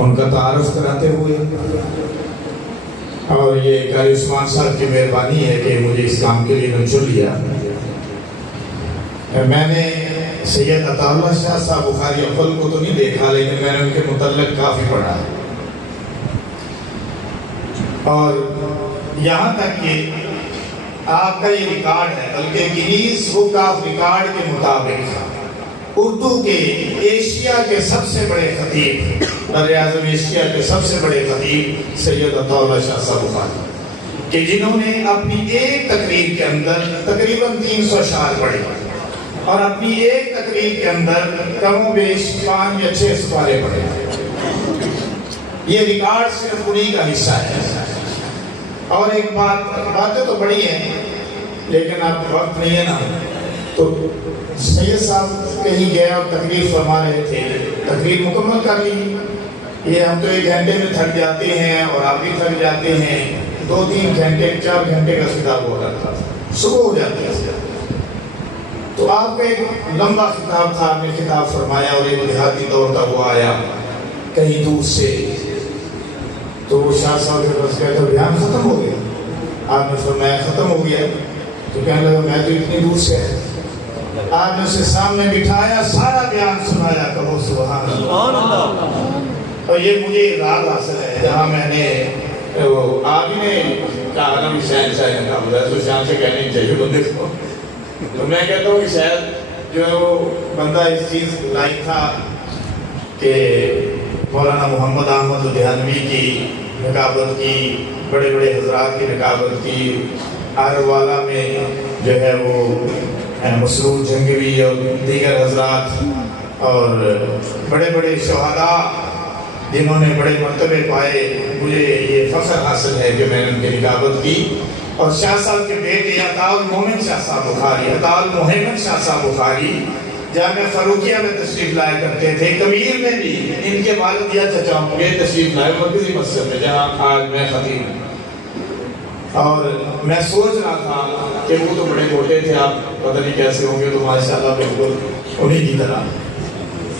ان کا تعارف کراتے ہوئے، اور یہ قاری عثمان صاحب کی مہربانی ہے کہ مجھے اس کام کے لیے چن لیا۔ میں نے سید عطا اللہ شاہ صاحب بخاری افضل کو تو نہیں دیکھا، لیکن میں نے ان کے متعلق کافی پڑھا ہے، اور یہاں تک کہ آپ کا یہ ریکارڈ ہے، بلکہ گینیز بک آف ریکارڈ کے مطابق اردو کے ایشیا کے سب سے بڑے خطیب، بر اعظم ایشیا کے سب سے بڑے خطیب سید عطا اللہ شاہ صاحب بخاری، کہ جنہوں نے اپنی ایک تقریر کے اندر تقریباً 300 اشعار پڑھے، اور اپنی ایک تقریر کے اندر کم و بیش 5 یا 6 سپارے پڑھے۔ یہ ریکارڈ صرف انہی کا حصہ ہے۔ اور ایک باتیں تو بڑی ہیں، لیکن اب وقت نہیں ہے نا، تو سید صاحب کہیں گئے اور تقریر فرما رہے تھے، تقریر مکمل کر لی۔ یہ ہم تو 1 گھنٹے میں تھک جاتے ہیں، اور آپ بھی تھک جاتے ہیں، 2-3 گھنٹے 4 گھنٹے کا خطاب ہو رہا تھا، صبح ہو جاتی ہے۔ تو آپ کا ایک لمبا خطاب تھا، آپ نے خطاب فرمایا، اور ایک دیہاتی دوڑتا ہوا آیا کہیں دور سے، تو وہ شاہ صاحب کے پاس گیا تو بیان ختم ہو گیا۔ آپ نے فرمایا ختم ہو گیا، تو کہنے لگا میں تو اتنی دور سے ہے۔ آپ نے اسے سامنے بٹھایا، سارا بیان سنایا، کہو سبحان اللہ۔ اور یہ مجھے راز حاصل ہے، جہاں میں نے آپ ہی نے کہا نا بھی شہن شاہ کا بولا تو شان سے کہنے چاہیے بندے کو، تو میں کہتا ہوں کہ شاید جو بندہ اس چیز لائق تھا کہ مولانا محمد احمد دہلوی کی رکابت کی، بڑے بڑے حضرات کی رکابت کی، آروالا میں جو ہے وہ مسرور جنگوی اور دیگر حضرات، اور بڑے بڑے شہداء جنہوں نے بڑے مرتبے پائے، مجھے یہ فخر حاصل ہے کہ میں نے ان کی رکابت کی۔ اور شاہ صاحب کے بیٹے عطاء المومن شاہ صاحب بخاری، عطاء المحمد شاہ صاحب بخاری جامعہ فاروقیہ میں تشریف لایا کرتے تھے، کمیر میں بھی ان کے والد یا چچا ہوں گے تشریف لائے مرکزی مسجد میں، جہاں آج میں خطیب ہوں۔ اور میں سوچ رہا تھا کہ وہ تو بڑے موٹے تھے، آپ پتہ نہیں کیسے ہوں گے، تو ماشاءاللہ بالکل انہی کی طرح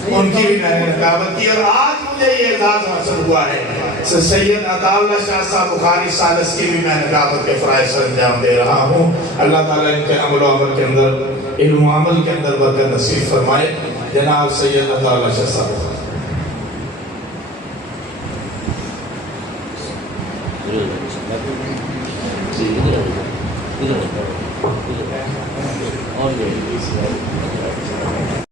ان کی بھی میں نے رکابت کی، اور آج مجھے یہ اعزاز حاصل ہوا ہے سید عطا اللہ شاہ صاحب بخاری ثالث کی بھی میں رکابت کے فرائض سر انجام دے رہا ہوں۔ اللہ تعالیٰ ان کے عمل و عمل کے اندر، علم و عمل کے اندر برکت نصیب فرمائے۔ جناب سید عطا اللہ شاہ صاحب بخاری۔ اور